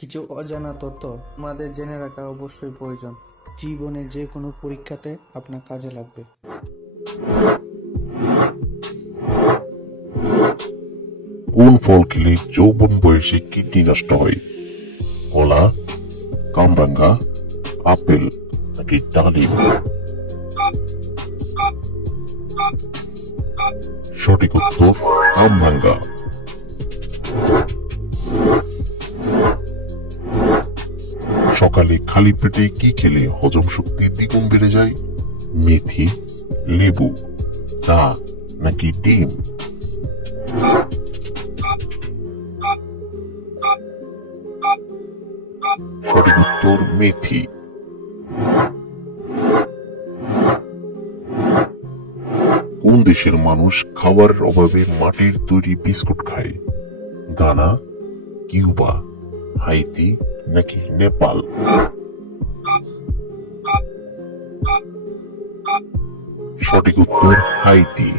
কিছু অজানা তথ্য আমাদের জেনে রাখা অবশ্যই প্রয়োজন। জীবনে যে কোনো পরীক্ষাতে আপনার কাজে লাগবে। কোন ফল খেলে যৌবন বয়সে কিডনি নষ্ট হয়? কলা, কামরাঙ্গা, আপেল নাকি ডালিম? সঠিক উত্তর কামরাঙ্গা। সকালে খালি পেটে কি খেলে হজম শক্তি দ্বিগুণ বেড়ে যায়? মেথি, লেবু, চা নাকি ডিম? সঠিক উত্তর মেথি। কোন দেশের মানুষ খাবারের অভাবে মাটির তৈরি বিস্কুট খায়? গানা, কিউবা, হাইতি নাকি নেপাল? সঠিক উত্তর হাইতি।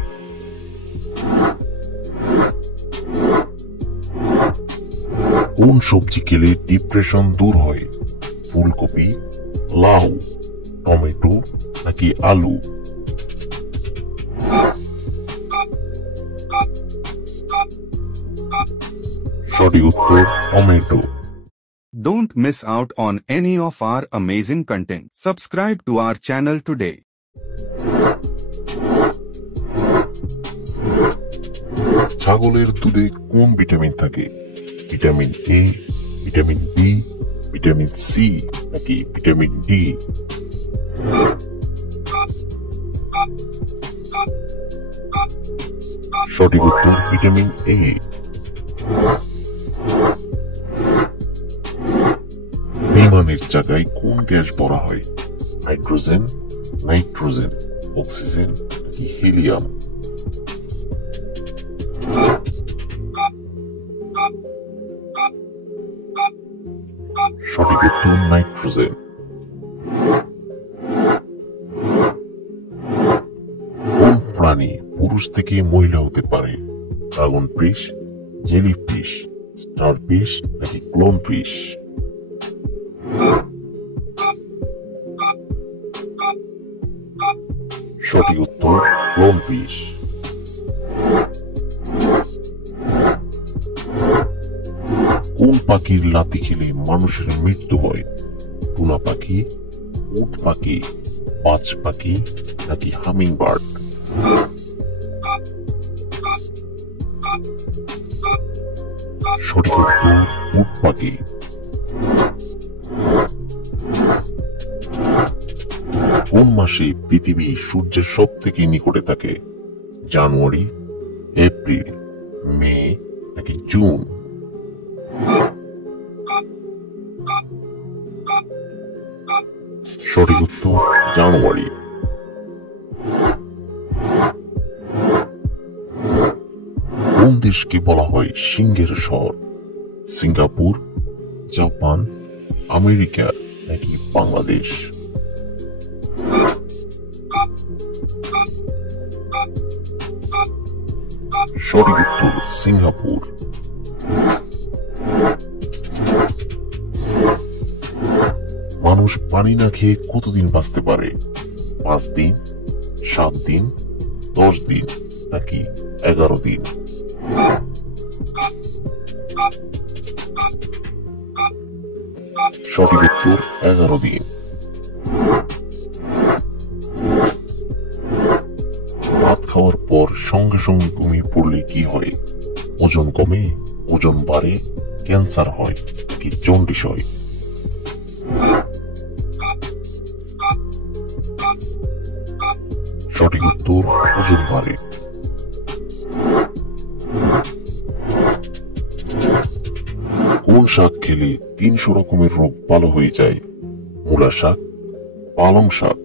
কোন সবজি খেলে ডিপ্রেশন দূর হয়? ফুলকপি, লাউ, টমেটো নাকি আলু? সঠিক উত্তর tomato. Don't miss out on any of our amazing content. Subscribe to our channel today. ছাগলের দুধে কোন ভিটামিন থাকে? Vitamin A, vitamin B, vitamin C নাকি ভিটামিন ডি? সঠিক উত্তর ভিটামিন এ। বিমানের চাকায় কোন গ্যাস ভরা হয়? হাইড্রোজেন, নাইট্রোজেন, অক্সিজেন নাকি হিলিয়াম? সঠিক উত্তর নাইট্রোজেন। কোন প্রাণী পুরুষ থেকে মহিলা হতে পারে? Dragon fish, jelly fish, star fish নাকি ক্লোন ফিশ? সঠিক উত্তর ক্লোন ফিশ। কোন পাখির লাথি খেলে মানুষের মৃত্যু হয়? টুনা পাখি, উট পাখি, বাজ পাখি নাকি হামিং বার্ড? সঠিক উত্তর উট পাখি। কোন মাসে পৃথিবী সূর্যের সব থেকে নিকটে থাকে? জানুয়ারি, এপ্রিল, মে নাকি জুন? সঠিক উত্তর জানুয়ারি। কোন দেশকে বলা হয় সিংহের শহর? সিঙ্গাপুর, জাপান, আমেরিকা নাকি বাংলাদেশ? সঠিক উত্তর সিঙ্গাপুর। মানুষ পানি না খেয়ে কতদিন বাঁচতে পারে? 5 দিন, 7 দিন, 10 দিন নাকি 11 দিন? সঠিক উত্তর 11 দিন। ভাত খাওয়ার পর সঙ্গে সঙ্গে ঘুমিয়ে পড়লে কি হয়? ওজন কমে, ওজন বাড়ে, ক্যান্সার হয় নাকি জন্ডিস হয়? সঠিক উত্তর ওজন বাড়ে। কোন শাক খেলে 300 রকমের রোগ ভালো হয়ে যায়? মূলা শাক, পালং শাক,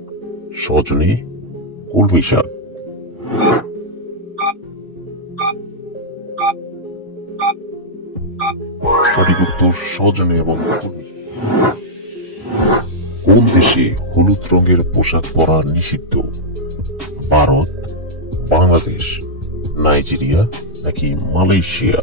সজনে, কলমি শাক? সঠিক উত্তর সজনে এবং কলমি শাক। কোন দেশে হলুদ রঙের পোশাক পরা নিষিদ্ধ? ভারত, বাংলাদেশ, নাইজেরিয়া নাকি মালয়েশিয়া?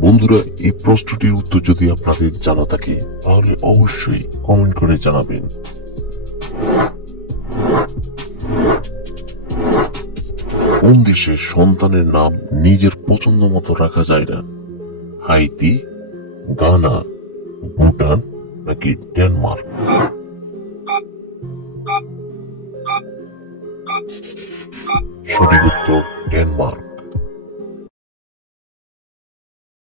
বন্ধুরা, এই প্রশ্নটির উত্তর যদি আপনাদের জানা থাকে তাহলে অবশ্যই কমেন্ট করে জানাবেন। কোন দেশের সন্তানের নাম নিজের পছন্দ মতো রাখা যায় না? হাইতি, গানা, ভুটান নাকি ডেনমার্ক? সঠিক উত্তর ডেনমার্ক।